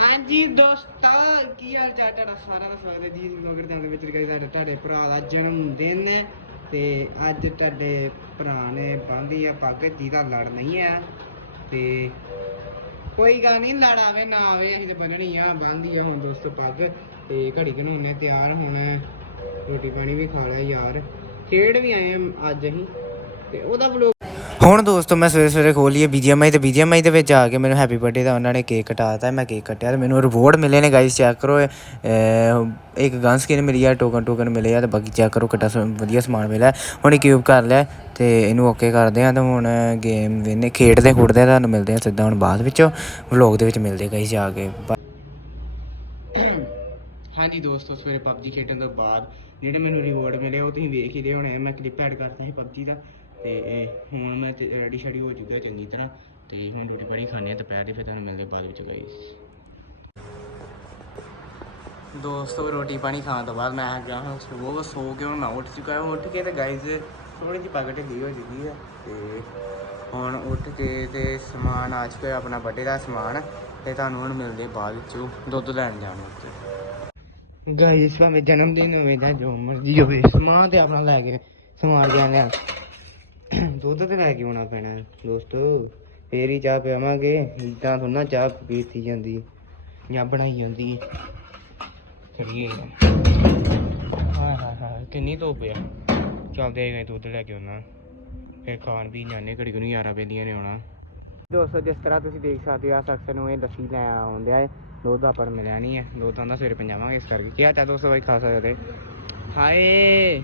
ਹਾਂਜੀ ਦੋਸਤੋ ਕੀ ਹਾਲ ਚਾਲ ਤੁਹਾਡਾ? ਸਾਰਿਆਂ ਦਾ ਸਵਾਗਤ ਹੈ ਜੀ ਵਗਰ ਦੇ ਵਿੱਚ ਗਈ ਤੁਹਾਡੇ ਤੁਹਾਡੇ ਭਰਾ ਦਾ ਜਨਮ ਦਿਨ ਹੈ ਤੇ ਅੱਜ ਤੁਹਾਡੇ ਭਰਾ ਨੇ ਬੰਦੀ ਆ ਪੱਗ, ਜਿਹਦਾ ਲੜ ਨਹੀਂ ਆ। ਤੇ ਕੋਈ ਗੱਲ ਨਹੀਂ, ਲੜ ਆਵੇ ਨਾ ਆਵੇ, ਅਸੀਂ ਤੇ ਬੰਨਣੀ ਆ ਬੰਦੀ ਆ ਹੁਣ ਦੋਸਤੋ ਪੱਗ ਤੇ ਘੜੀ ਕਿ ਨੇ ਤਿਆਰ ਹੋਣਾ ਰੋਟੀ ਪਾਣੀ ਵੀ ਖਾ ਲਿਆ ਯਾਰ। ਖੇਡ ਵੀ ਆਏ ਆ ਅੱਜ ਅਸੀਂ ਤੇ ਉਹਦਾ ਵਲੋਗ ਹੁਣ ਦੋਸਤੋ ਮੈਂ ਸਵੇਰੇ ਸਵੇਰੇ ਖੋਲੀਏ ਬੀਜੀਐਮਆਈ ਤੇ ਬੀਜੀਐਮਆਈ ਦੇ ਵਿੱਚ ਆ ਕੇ ਮੈਨੂੰ ਹੈਪੀ ਬਰਥਡੇ ਦਾ ਉਹਨਾਂ ਨੇ ਕੇਕ ਕਟਾਤਾ, ਮੈਂ ਕੇਕ ਕੱਟਿਆ ਤੇ ਮੈਨੂੰ ਰਿਵਾਰਡ ਮਿਲੇ ਨੇ ਗਾਇਸ ਚੈੱਕ ਕਰੋ ਇੱਕ ਗਨ ਸਕਿਨ ਮਿਲੀ ਆ ਟੋਕਨ ਟੋਕਨ ਮਿਲੇ ਆ ਤੇ ਬਾਕੀ ਚੈੱਕ ਕਰੋ ਕਿੱਡਾ ਸ- ਵਧੀਆ ਸਮਾਨ ਮਿਲਿਆ ਹੁਣ ਇਹ ਕਿਊਬ ਕਰ ਲਿਆ ਤੇ ਇਹਨੂੰ ਓਕੇ ਕਰਦੇ ਆ ਤੇ ਹੁਣ ਗੇਮ ਵੇਨੇ ਖੇਡਦੇ ਖੁੱਡਦੇ ਤੁਹਾਨੂੰ ਮਿਲਦੇ ਆ ਸਿੱਧਾ ਹੁਣ ਬਾਅਦ ਵਿੱਚੋਂ ਵਲੌਗ ਦੇ ਵਿੱਚ ਮਿਲਦੇ ਗਾਇਸ ਜਾ ਕੇ, Bye. ਹਾਂਜੀ ਦੋਸਤੋ, ਸਵੇਰੇ ਪਬਜੀ ਖੇਡਣ ਤੋਂ ਬਾਅਦ ਜਿਹੜੇ ਮੈਨੂੰ ਰਿਵਾਰਡ ਮਿਲੇ ਉਹ ਤੁਸੀਂ ਵੇਖ ਹੀ ਲਏ ਹੋਣੇ ਮੈਂ ਕਲਿੱਪ ਐਡ ਕਰਤਾ ਸੀ ਪਬਜੀ ਦਾ ਤੇ ਇਹ ਹੁਣ ਮੈਂ ਰੈਡੀ ਸ਼ੈਡੀ ਹੋ ਚੁੱਕਿਆ ਚੰਗੀ ਤਰ੍ਹਾਂ ਤੇ ਹੁਣ ਰੋਟੀ ਪਾਣੀ ਖਾਣੇ ਆ ਦੁਪਹਿਰ ਦੀ, ਫਿਰ ਤੁਹਾਨੂੰ ਮਿਲਦੇ ਬਾਅਦ ਵਿੱਚ ਗਾਈਸ ਦੋਸਤੋ, ਰੋਟੀ ਪਾਣੀ ਖਾਣ ਤੋਂ ਬਾਅਦ ਮੈਂ ਗਿਆ ਹਾਂ ਸਵੇਰ ਸੋ ਕੇ ਹੁਣ ਮੈਂ ਉੱਠ ਚੁੱਕਾ ਹਾਂ। ਉੱਠ ਕੇ ਤੇ ਗਾਈਸ ਥੋੜੀ ਜਿਹੀ ਪੱਗ ਢਿੱਲੀ ਹੋ ਚੁੱਕੀ ਹੈ ਤੇ ਹੁਣ ਉੱਠ ਕੇ ਤੇ ਸਮਾਨ ਆ ਚੁੱਕਾ ਆਪਣਾ ਬਰਥਡੇ ਦਾ ਸਮਾਨ ਤੇ ਤੁਹਾਨੂੰ ਹੁਣ ਮਿਲਦੇ ਬਾਅਦ ਵਿੱਚੋਂ ਦੁੱਧ ਲੈਣ ਜਾਣ ਉੱਤੇ। ਗਾਇਸ, ਭਾਵੇਂ ਜਨਮ ਦਿਨ ਹੋਵੇ ਜਾਂ ਜੋ ਮਰਜ਼ੀ ਹੋਵੇ, ਸਮਾਨ ਤੇ ਆਪਣਾ ਲੈ ਕੇ ਸਮਾਨ ਗਿਆ ਲਿਆ ਦੁੱਧ ਤੇ ਲੈ ਕੇ ਆਉਣਾ ਪੈਣਾ ਹੈ, ਦੋਸਤੋ। ਫੇਰ ਹੀ ਚਾਹ ਪਿਆਵਾਂਗੇ ਇਦਾਂ ਥੋੜਾ ਚਾਹ ਪੀਤੀ ਜਾਂਦੀ ਜਾਂ ਬਣਾਈ ਜਾਂਦੀ ਕਰੀਏ ਹਾਏ ਹਾਏ ਹਾਏ ਕਿੰਨੀ ਧੁੱਪ ਆ। ਚੱਲਦੇ ਗਏ ਦੁੱਧ ਲੈ ਕੇ ਆਉਣਾ। ਫਿਰ ਖਾਣ ਵੀ ਜਾਣੇ ਘੜੀ ਨੂੰ ਯਾਰਾਂ ਬੇਲੀਆਂ ਨੇ ਆਉਣਾ। ਦੋਸਤੋ ਜਿਸ ਤਰ੍ਹਾਂ ਤੁਸੀਂ ਦੇਖ ਸਕਦੇ ਹੋ ਆ ਸ਼ਖਸ ਨੂੰ ਇਹ ਲੱਸੀ ਲੈ ਆਉਂਦਿਆ ਹੈ ਦੁੱਧ ਆਪਾਂ ਨੂੰ ਮਿਲਿਆ ਨਹੀਂ ਹੈ। ਦੁੱਧ ਆਂਦਾ ਸਵੇਰੇ ਪੰਜਾਵਾਂਗੇ ਇਸ ਕਰਕੇ। ਕੀ ਹਾਲ ਦੋਸਤੋ ਬਾਈ ਖਾ ਸਕਦੇ? ਹਾਏ!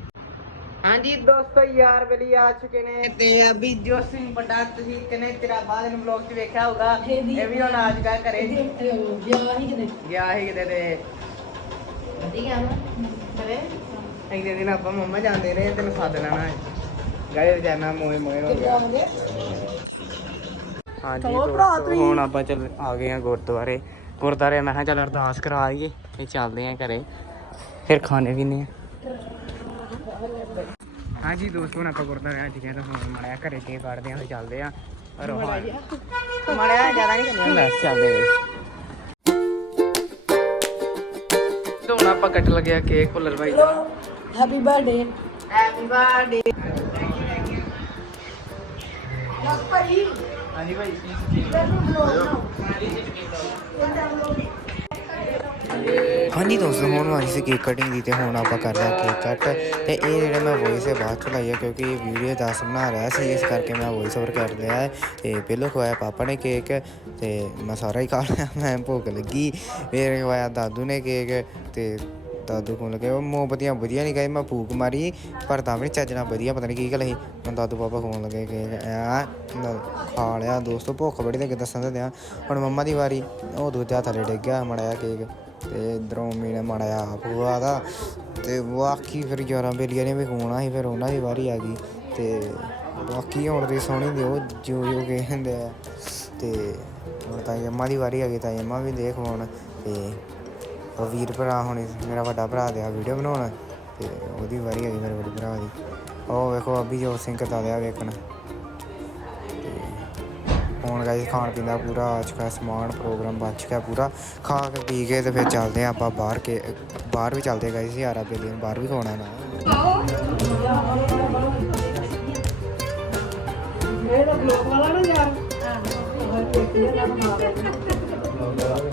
ਹਾਂਜੀ ਦੋਸਤੋ ਯਾਰ ਬਲੀ ਆ ਚੁੱਕੇ ਨੇ ਤੇ ਅਭੀ ਜੋ ਸਿੰਘ ਬਟਾ ਤੁਸੀਂ ਕਿਨੇ ਤੇਰਾ ਬਾਅਦ ਨੂੰ ਵਲੌਗ 'ਚ ਵੇਖਿਆ ਹੋਊਗਾ। ਇਹ ਵੀ ਹੁਣ ਅੱਜ ਕੱਲ ਘਰੇ ਗਿਆ ਸੀ ਕਿਤੇ ਤੇ। ਇੱਕ ਦਿਨ ਆਪਾਂ ਮੰਮਾ ਜਾਂਦੇ ਰਹੇ ਤੈਨੂੰ ਸੱਦ ਲੈਣਾ ਹੈ। ਗਏ ਜਾਣਾ ਮੋਏ ਮੋਏ ਹੋ ਗਿਆ। ਹਾਂਜੀ ਦੋਸਤੋ ਹੁਣ ਆਪਾਂ ਚੱਲ ਆ ਗਏ ਆ ਗੁਰਦੁਆਰੇ। ਗੁਰਦੁਆਰੇ ਮੈਂ ਕਿਹਾ ਚੱਲ ਅਰਦਾਸ ਕਰਾ ਆਈਏ ਤੇ ਚੱਲਦੇ ਆ ਘਰੇ। ਫਿਰ ਖਾਣੇ ਵੀ ਨੇ ਹਾਂਜੀ ਦੋਸਤੋ ਹੁਣ ਆਪਾਂ ਗੁਰਦੁਆਰੇ ਆ ਚੁੱਕੇ ਹਾਂ ਤਾਂ ਹੁਣ ਮੜਿਆ ਘਰੇ ਕੇ ਕੱਢਦੇ ਆ ਚੱਲਦੇ ਆ ਰੋਹਾ ਮੜਿਆ ਜ਼ਿਆਦਾ ਨਹੀਂ ਕਰਨਾ। ਹੁੰਦਾ ਚੱਲਦੇ ਆ ਤੇ ਹੁਣ ਆਪਾਂ ਕੱਟ ਲੱਗਿਆ ਕੇਕ ਭੁੱਲਰ ਬਾਈ ਦਾ। ਹੈਪੀ ਬਰਥਡੇ ਹੈਪੀ ਬਰਥਡੇ ਭਾਈ। ਹਾਂਜੀ ਭਾਈ ਹਾਂਜੀ ਦੋਸਤੋ, ਹੁਣ ਵਾਰੀ ਸੀ ਕੇਕ ਕਟਿੰਗ ਦੀ ਤੇ ਹੁਣ ਆਪਾਂ ਕਰ ਲਿਆ ਕੇਕ ਕੱਟ ਤੇ ਇਹ ਜਿਹੜਾ ਮੈਂ ਵੌਇਸ ਹੈ ਬਾਅਦ ਚ ਲਾਈ ਹੈ ਕਿਉਂਕਿ ਇਹ ਵੀਡੀਓ 10 ਬਣਾ ਰਿਹਾ ਸੀ, ਇਸ ਕਰਕੇ ਮੈਂ ਵੌਇਸ ਓਵਰ ਕਰ ਲਿਆ। ਹੈ ਤੇ ਪਹਿਲੋਂ ਖਵਾਇਆ ਪਾਪਾ ਨੇ ਕੇਕ ਤੇ ਮੈਂ ਸਾਰਾ ਹੀ ਖਾ ਲਿਆ, ਮੈਂ ਭੁੱਖ ਲੱਗੀ। ਫਿਰ ਖਵਾਇਆ ਦਾਦੂ ਨੇ ਕੇਕ ਤੇ ਦਾਦੂ ਕੋਲ ਲੱਗੇ ਉਹ ਮੋਮਬਤੀਆਂ ਵਧੀਆ ਨਹੀਂ ਗਈ ਮੈਂ ਭੂਕ ਮਾਰੀ, ਪਰ ਤਾਂ ਵੀ ਨੀ ਚੱਜ ਨਾਲ ਵਧੀਆ, ਪਤਾ ਨਹੀਂ ਕੀ ਗੱਲ ਸੀ। ਮੈਂ ਦਾਦੂ ਪਾਪਾ ਖਵਾਉਣ ਲੱਗੇ ਕੇਕ ਆ ਖਾ ਲਿਆ। ਦੋਸਤੋ ਭੁੱਖ ਬੜੀ ਲੱਗੇ ਦੱਸਾਂ ਤੇ ਦਿਆਂ। ਹੁਣ ਮੰਮਾ ਦੀ ਵਾਰੀ, ਉਹ ਦੂਜਾ ਥੱਲੇ ਡਿੱਗ ਗਿਆ ਮੜਿਆ ਕੇਕ ਤੇ ਇਧਰੋਂ ਮੀਨੇ ਮੜਿਆ ਪੂਆ ਦਾ ਤੇ ਬਾਕੀ ਫਿਰ 11 ਬੇਲੀਆਂ ਨੇ ਵੀ ਖਵਾਉਣਾ ਸੀ, ਫਿਰ ਉਹਨਾਂ ਦੀ ਵਾਰੀ ਆ ਗਈ ਤੇ ਬਾਕੀ ਹੁਣ ਤੇ ਸੋਹਣੀ ਦਿਓ ਜੋ ਜੋ ਕਹਿੰਦੇ ਆ ਤੇ ਹੁਣ ਤਾਂ ਅੰਮਾ ਦੀ ਵਾਰੀ ਆ ਗਈ, ਤਾਂ ਅੰਮਾ ਵੀ ਦੇਖ ਹੁਣ ਤੇ ਉਹ ਵੀਰ ਭਰਾ ਹੁਣ ਮੇਰਾ ਵੱਡਾ ਭਰਾ ਦੇ ਆ ਵੀਡੀਓ ਬਣਾਉਣ ਤੇ ਉਹਦੀ ਵਾਰੀ ਆ ਗਈ ਮੇਰੇ ਵੱਡੇ ਭਰਾ ਦੀ। ਉਹ ਵੇਖੋ ਅਭੀ ਜੋ ਸਿੰਘ ਦਾ ਦਿਆ ਵੇਖਣ। ਹੁਣ ਗਾਇਸ ਖਾਣ ਪੀਣ ਦਾ ਪੂਰਾ ਆ ਚੁੱਕਾ ਸਮਾਨ ਪ੍ਰੋਗਰਾਮ ਬਣ ਚੁੱਕਾ ਪੂਰਾ। ਖਾ ਕੇ ਪੀ ਕੇ ਤੇ ਫਿਰ ਚੱਲਦੇ ਆ ਆਪਾਂ ਬਾਹਰ ਕੇ, ਬਾਹਰ ਵੀ ਚੱਲਦੇ ਗਾਇਸ ਯਾਰਾ ਬੇਲੀ ਨੂੰ ਬਾਹਰ ਵੀ ਖਾਣਾ ਨਾ। ਇਹ ਤਾਂ ਬਲੌਕ ਵਾਲਾ ਨਾ ਯਾਰ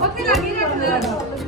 ਉੱਥੇ ਲੱਗੀ ਰੱਖ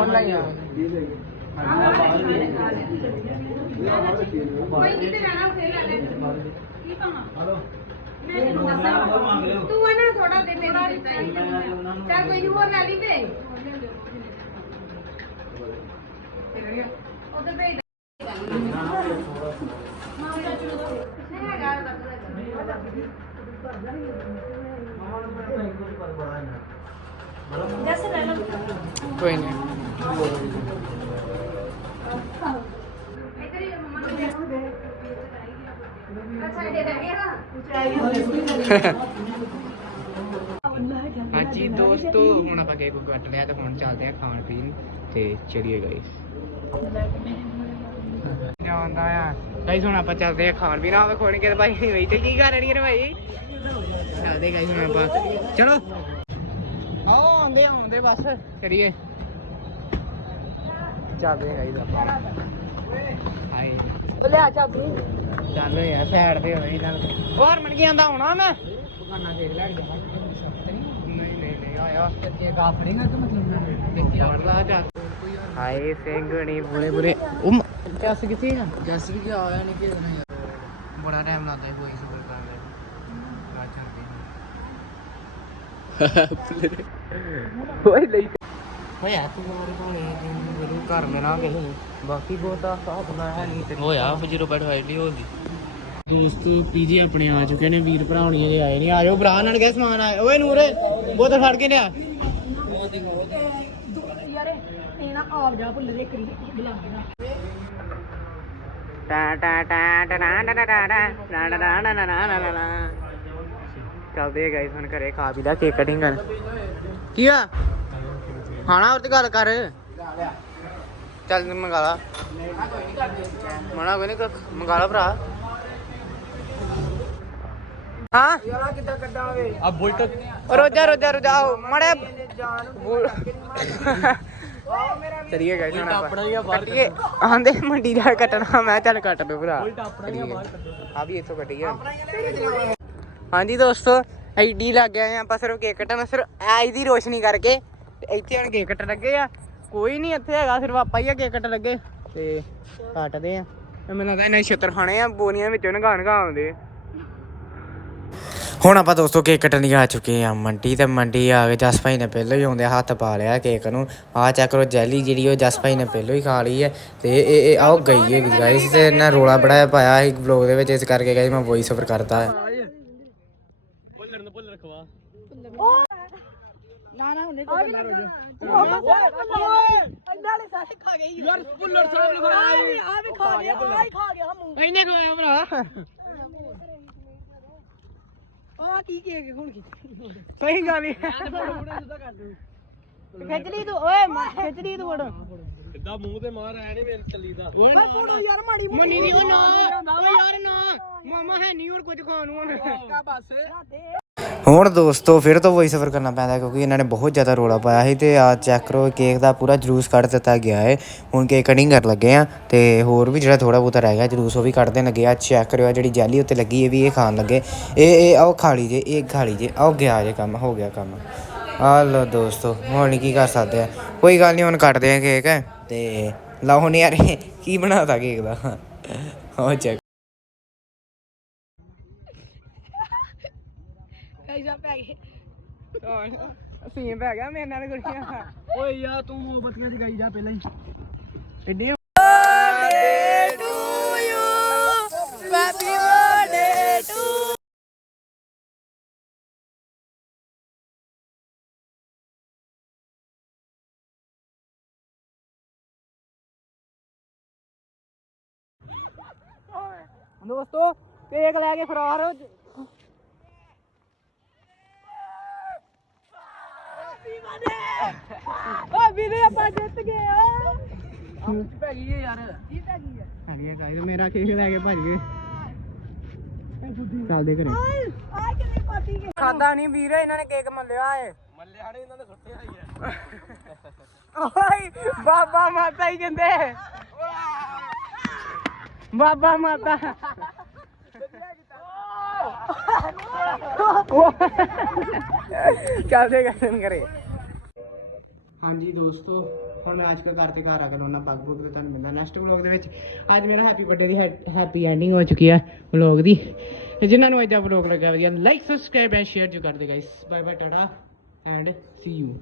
ਆਨਲਾਈਨ ਕੋਈ ਕਿਤੇ ਲੈ ਲੈ। ਕੀ ਪਾਵਾਂ? ਤੂੰ ਇਹਨਾਂ ਥੋੜਾ ਦੇ ਦੇ ਚੱਲ ਕੋਈ ਹੋਰ ਲੈ ਲਈ ਤੇ। ਉਧਰ ਭੇਜ ਦੇ। ਨਹੀਂ ਹੈਗਾ ਕੋਈ ਨਹੀਂ। ਹਾਂਜੀ ਦੋਸਤੋ, ਹੁਣ ਆਪਾਂ ਕੇਕ ਕੱਟ ਲਿਆ ਤੇ ਹੁਣ ਚੱਲਦੇ ਆ ਖਾਣ ਪੀਣ ਤੇ ਚਲਿਏ ਗਾਇਸ ਜਾਂਦਾ ਆ? ਗਾਇਸ ਹੁਣ ਆਪਾਂ ਚੱਲਦੇ ਆ ਖਾਣ ਪੀਣ। ਆਵੇ ਖੋਣ ਕੇ ਤੇ ਭਾਈ ਵੇਟ ਕੀ ਕਰ ਰਹੀ ਨੇ ਭਾਈ? ਚੱਲਦੇ ਗਾਇਸ ਹੁਣ ਆਪਾਂ ਚਲੋ। ਆਓ ਆਉਂਦੇ ਆਉਂਦੇ ਬਸ। ਚਲਿਏ ਚੱਲਦੇ ਗਾਇਸ ਆਪਾਂ ਹਾਏ। ਲਿਆ ਚਾਬੀ। ਚੱਲ ਯਾਰ ਸਾਈਡ ਤੇ ਹੋਈ ਨਾਲ ਹੋਰ ਮਨ ਕੀ ਆਂਦਾ ਹੋਣਾ ਮੈਂ? ਬਗਾਨਾ ਦੇਖ ਲੈ ਜਾ ਨਹੀਂ ਨਹੀਂ ਨਹੀਂ ਆਇਆ। ਤੇ ਕਾਫੜੀ ਕਰ ਮਤਲਬ ਦੇਖੀ ਆੜਦਾ ਜਾ। ਹਾਏ ਸਿੰਘਣੀ ਬੁਰੇ ਬੁਰੇ। ਉਹ ਮ- ਜੱਸ ਕਿੱਥੇ ਆ? ਜੱਸ ਵੀ ਗਿਆ ਆਇਆ ਨਹੀਂ ਕਿਹਦਾ ਯਾਰ। ਬੜਾ ਟਾਈਮ ਲੱਗਦਾ ਹੈ ਕੋਈ ਸਬਰ ਕਰਦੇ ਓਏ ਲਈ ਹੋਇਆ ਤੂੰ ਮਾਰੇ ਕੋਲੇ ਮੈਨੂੰ ਘਰ ਮੇਰਾ ਕਹੀ ਬਾਕੀ ਬਹੁਤਾ ਸਾਥ ਨਾ ਹੈ ਨਹੀਂ ਤੇ ਹੋਇਆ 0.5 ਨਹੀਂ ਹੁੰਦੀ ਦੋਸਤ ਪੀਜੀ ਆਪਣੇ ਆ ਚੁੱਕੇ ਨੇ ਵੀਰ ਭਰਾ ਹੁਣੀ ਅਜੇ ਆਏ ਨਹੀਂ ਆ ਜਾਓ ਭਰਾ ਨਾਲ ਗਿਆ ਸਮਾਨ ਆਇਆ ਓਏ ਨੂਰ ਬੋਤਲ ਫੜ ਕੇ ਲਿਆ ਯਾਰ ਇਹ ਨਾ ਆਪ ਜਾ ਭੁੱਲ ਦੇ ਕਰੀ ਬੁਲਾ ਦੇਣਾ ਟਾ ਟਾ ਟਾ ਟਾ ਟਾ ਟਾ ਟਾ ਟਾ ਟਾ ਟਾ ਟਾ ਟਾ ਟਾ ਟਾ ਟਾ ਟਾ। ਚੱਲਦੇ ਗਾਇਸ ਹੁਣ ਘਰੇ ਖਾ ਪੀ ਲਿਆ ਕੇਕ ਕਟਿੰਗ ਕਰ ਕੀ ਆ ਖਾਣਾ ਹੋਰ ਤੇ ਗੱਲ ਕਰ। ਚੱਲ ਮੰਗਾ ਲਾ। ਮਨਾ ਕੋਈ ਨਹੀਂ ਮੰਗਾ ਲਾ ਭਰਾ। ਹਾਂ? ਯਾਰਾ ਕਿੱਦਾਂ ਕੱਢਾਂਗੇ ਆ ਬੁਲਟ ਰੋਜਾ ਰੋਜਾ ਰੋਜਾ ਆਓ। ਮੜੇ ਚਲੀਏ ਗਾਇਸ ਹੁਣ ਆਪਾਂ। ਕੱਟੀਏ। ਆਂਦੇ ਮੰਡੀ ਜਾ ਕੱਟਣਾ। ਮੈਂ ਚੱਲ ਕੱਟ ਦੋ ਭਰਾ। ਆ ਵੀ ਇੱਥੋਂ ਕੱਟੀਏ ਹਾਂਜੀ ਦੋਸਤੋ ਆਈਡੀ ਲੱਗ ਗਏ ਆਪਾਂ ਸਿਰਫ ਕੇਕ ਕੱਟਣਾ ਸਿਰਫ ਆਈ ਦੀ ਰੋਸ਼ਨੀ ਕਰਕੇ ਇੱਥੇ ਹੁਣ ਕੇਕ ਕੱਟਣ ਲੱਗੇ ਆ। ਕੋਈ ਨਹੀਂ ਇੱਥੇ ਹੈਗਾ, ਸਿਰਫ ਆਪਾਂ ਹੀ ਆ ਕੇਕ ਕੱਟਣ ਲੱਗੇ। ਤੇ ਕੱਟਦੇ ਆ। ਮੈਨੂੰ ਲੱਗਦਾ ਇਹਨਾਂ ਛਿੱਤਰ ਖਾਣੇ ਆ ਬੋਨੀਆਂ ਵਿੱਚੋਂ ਨਗਾ ਨਗਾ ਆਉਂਦੇ ਹੁਣ ਆਪਾਂ ਦੋਸਤੋ ਕੇਕ ਕੱਟਣ ਲਈ ਆ ਚੁੱਕੇ ਆ ਮੰਡੀ, ਤੇ ਮੰਡੀ ਆ ਕੇ ਜਸ ਭਾਈ ਨੇ ਪਹਿਲਾਂ ਹੀ ਆਉਂਦੇ ਹੱਥ ਪਾ ਲਿਆ ਕੇਕ ਨੂੰ। ਆ ਚੈੱਕ ਕਰੋ, ਜੈਲੀ ਜਿਹੜੀ ਉਹ ਜਸ ਭਾਈ ਨੇ ਪਹਿਲਾਂ ਹੀ ਖਾ ਲਈ ਹੈ ਤੇ ਇਹ ਇਹ ਆਓ ਗਈ ਹੈ ਗਾਇਸ ਤੇ ਇਹਨਾਂ ਰੋਲਾ ਬੜਾ ਪਾਇਆ ਸੀ ਵਲੌਗ ਦੇ ਵਿੱਚ, ਇਸ ਕਰਕੇ ਗਾਇਸ ਮੈਂ ਵੌਇਸ ਓਵਰ ਕਰਤਾ। ਹੈ ਨਾ ਨਾ ਉਹਨੇ ਕੋਈ ਗੱਲਾਂ ਰੋਜੋ ਅੰਡਾ ਵਾਲੇ ਸਾਰੇ ਖਾ ਗਏ ਯਾਰ ਪੁੱਲਰ ਸਾਹਿਬ ਨੂੰ ਖਾ ਗਏ। ਆ ਵੀ ਖਾ ਗਿਆ ਆ ਹੀ ਖਾ ਗਿਆ ਮੂੰਹ ਇਹਨੇ ਖਵਾਇਆ ਭਰਾ। ਆ ਕੀ ਕੇਕ ਹੁਣ? ਕੀ ਸਹੀ ਗੱਲ ਹੀ। ਖਿੱਚ ਲਈ ਤੂੰ ਓਏ ਮਾਂ ਖਿੱਚ ਲਈ ਤੂੰ ਫੜ ਓਏ ਆ ਫੋੜੋ ਯਾਰ ਮਾੜੀ ਮੋਟੀ ਮਨੀ ਨਹੀਂ ਉਹ ਨਾ। ਓ ਯਾਰ ਨਾ। ਮਾਮਾ ਹੈ ਨਹੀਂ ਹੋਰ ਕੁਝ ਖਾਣ ਨੂੰ। ਹੁਣ ਹੁਣ ਦੋਸਤੋ, ਫਿਰ ਤੋਂ ਵੌਇਸ ਓਵਰ ਕਰਨਾ ਪੈਂਦਾ ਕਿਉਂਕਿ ਇਹਨਾਂ ਨੇ ਬਹੁਤ ਜ਼ਿਆਦਾ ਰੋਲਾ ਪਾਇਆ ਸੀ ਤੇ ਆ ਚੈੱਕ ਕਰੋ ਕੇਕ ਦਾ ਪੂਰਾ ਜਲੂਸ ਕੱਢ ਦਿੱਤਾ ਗਿਆ ਹੈ। ਹੁਣ ਕੇਕ ਕਟਿੰਗ ਕਰਨ ਲੱਗੇ ਆ ਤੇ ਹੋਰ ਵੀ ਜਿਹੜਾ ਥੋੜਾ ਬਹੁਤਾ ਰਹਿ ਗਿਆ ਜਲੂਸ ਉਹ ਵੀ ਕੱਢ ਦੇਣ ਲੱਗੇ ਆ। ਚੈੱਕ ਕਰਿਓ ਆਹ ਜਿਹੜੀ ਜੈਲੀ ਉੱਤੇ ਲੱਗੀ, ਇਹ ਵੀ ਇਹ ਖਾਣ ਲੱਗੇ। ਇਹ ਇਹ ਆਓ ਖਾਲੀ ਜੇ, ਇਹ ਖਾਲੀ ਜੇ ਆਓ ਗਿਆ ਜੇ ਕੰਮ, ਹੋ ਗਿਆ ਕੰਮ। ਆ ਲੋ ਦੋਸਤੋ, ਹੁਣ ਕੀ ਕਰ ਸਕਦੇ ਆ। ਕੋਈ ਗੱਲ ਨਹੀਂ, ਹੁਣ ਕੱਟਦੇ ਆ ਕੇਕ ਤੇ ਲਾਓ ਹੁਣ ਯਾਰ ਇਹ ਕੀ ਬਣਾਤਾ ਕੇਕ ਦਾ? ਉਹ ਚੈੱਕ ਕੈਸਾ ਪੈ ਗਏ ਸੀਨ ਪੈ ਗਿਆ ਮੇਰੇ ਨਾਲ ਕੁੜੀਆਂ। ਓਏ ਯਾਰ ਤੂੰ ਮੋਮਬਤੀਆਂ ਜਗਾਈ ਜਾ ਪਹਿਲਾਂ ਹੀ? ਐਡੀ ਦੋਸਤੋ ਕੇਕ ਲੈ ਕੇ ਹੋ ਓ ਵੀਰੇ ਆਪਾਂ ਜਿੱਤ ਗਏ ਆ। ਪੈ ਗਈ ਯਾਰ ਕੀ ਪੈ ਗਈ ਆ ਹਾਂਜੀ ਗਾਇਸ ਮੇਰਾ ਕੇਕ ਲੈ ਕੇ ਭੱਜ ਗਏ ਚੱਲਦੇ ਘਰੇ। ਆ ਕਿੰਨੀ ਪਾਤੀ ਗਏ ਖਾਦਾ ਨਹੀਂ ਵੀਰ ਇਹਨਾਂ ਨੇ ਕੇਕ ਮੱਲਿਆ ਏ। ਮੱਲਿਆ ਨੇ ਇਹਨਾਂ ਨੇ ਸੁੱਟਿਆ ਹੀ ਆ। ਓਏ ਬਾਬਾ ਮਾਤਾ ਹੀ ਕਹਿੰਦੇ। ਬਾਬਾ ਮਾਤਾ। ਚੱਲਦੇ ਕਰਨ ਕਰੇ ਹਾਂਜੀ ਦੋਸਤੋ, ਹੁਣ ਮੈਂ ਅੱਜ ਕੱਲ੍ਹ ਘਰ ਤੇ ਘਰ ਆ ਕੇ ਉਹਨਾਂ ਪੱਗ ਪੁੱਗ ਤੇ ਤੁਹਾਨੂੰ ਮਿਲਦਾ ਨੈਕਸਟ ਵਲੌਗ ਦੇ ਵਿੱਚ। ਅੱਜ ਮੇਰਾ ਹੈਪੀ ਬਰਥਡੇ ਦੀ ਹੈਪੀ ਐਂਡਿੰਗ ਹੋ ਚੁੱਕੀ ਹੈ ਵਲੌਗ ਦੀ। ਤੇ ਜਿਨ੍ਹਾਂ ਨੂੰ ਅੱਜ ਦਾ ਵਲੌਗ ਲੱਗਾ ਵਧੀਆ ਲਾਈਕ ਸਬਸਕ੍ਰਾਈਬ ਐਂਡ ਸ਼ੇਅਰ ਜੋ ਕਰਦੇ guys bye bye tata and see you